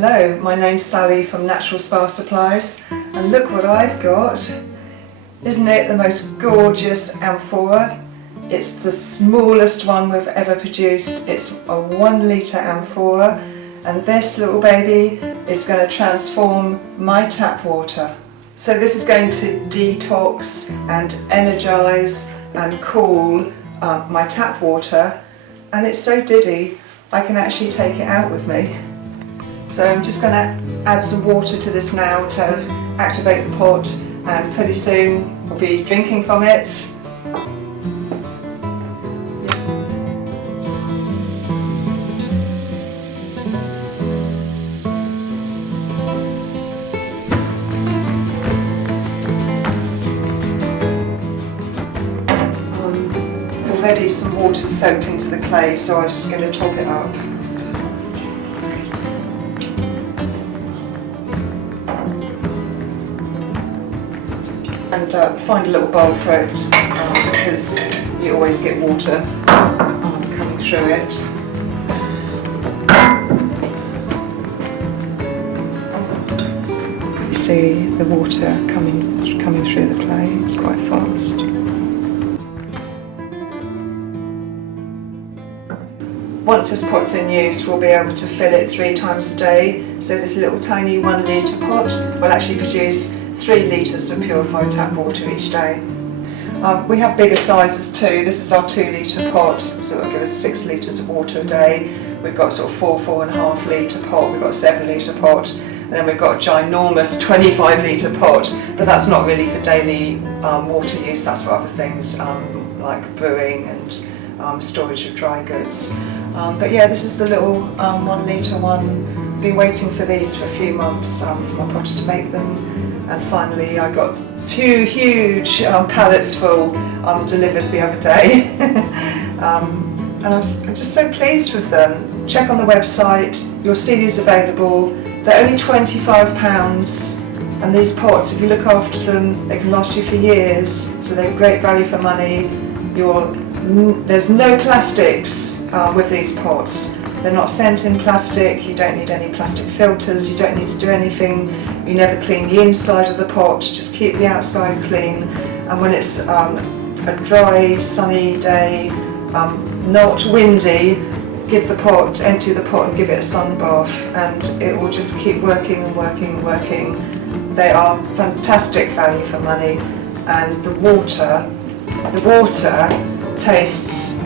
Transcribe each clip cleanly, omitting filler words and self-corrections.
Hello, my name's Sally from Natural Spa Supplies, and look what I've got. Isn't it the most gorgeous amphora? It's the smallest one we've ever produced. It's a 1 litre amphora, and this little baby is going to transform my tap water. So this is going to detox and energise and cool my tap water, and it's so diddy I can actually take it out with me. So I'm just going to add some water to this now to activate the pot, and pretty soon we'll be drinking from it. Already some water soaked into the clay, so I'm just going to top it up. And find a little bowl for it, because you always get water coming through it. You see the water coming through the clay. It's quite fast. Once this pot's in use, we'll be able to fill it 3 times a day. So this little tiny 1 litre pot will actually produce 3 litres of purified tap water each day. We have bigger sizes too. This is our 2 litre pot, so it'll give us 6 litres of water a day. We've got sort of 4.5 litre pot, we've got a 7 litre pot, and then we've got a ginormous 25 litre pot, but that's not really for daily water use, that's for other things like brewing and storage of dry goods. But yeah, this is the little 1 litre one. Been waiting for these for a few months for my potter to make them. And finally I got 2 huge pallets full delivered the other day. And I'm just so pleased with them. Check on the website, you'll see these available. They're only £25, and these pots, if you look after them, they can last you for years, so they're great value for money. There's no plastics with these pots. They're not sent in plastic, you don't need any plastic filters, you don't need to do anything, you never clean the inside of the pot, just keep the outside clean, and when it's a dry, sunny day, not windy, empty the pot and give it a sun bath, and it will just keep working and working and working. They are fantastic value for money, and the water tastes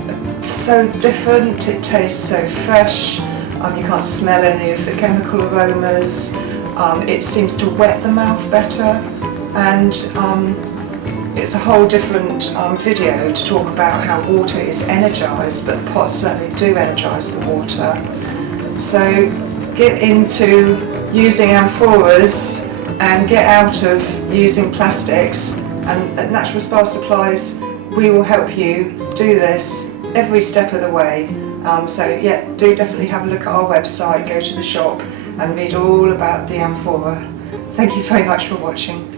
so different, it tastes so fresh, you can't smell any of the chemical aromas, it seems to wet the mouth better, and it's a whole different video to talk about how water is energised, but the pots certainly do energise the water. So get into using amphoras and get out of using plastics, and at Natural Spa Supplies we will help you do this every step of the way. So yeah, do definitely have a look at our website, go to the shop and read all about the amphora. Thank you very much for watching.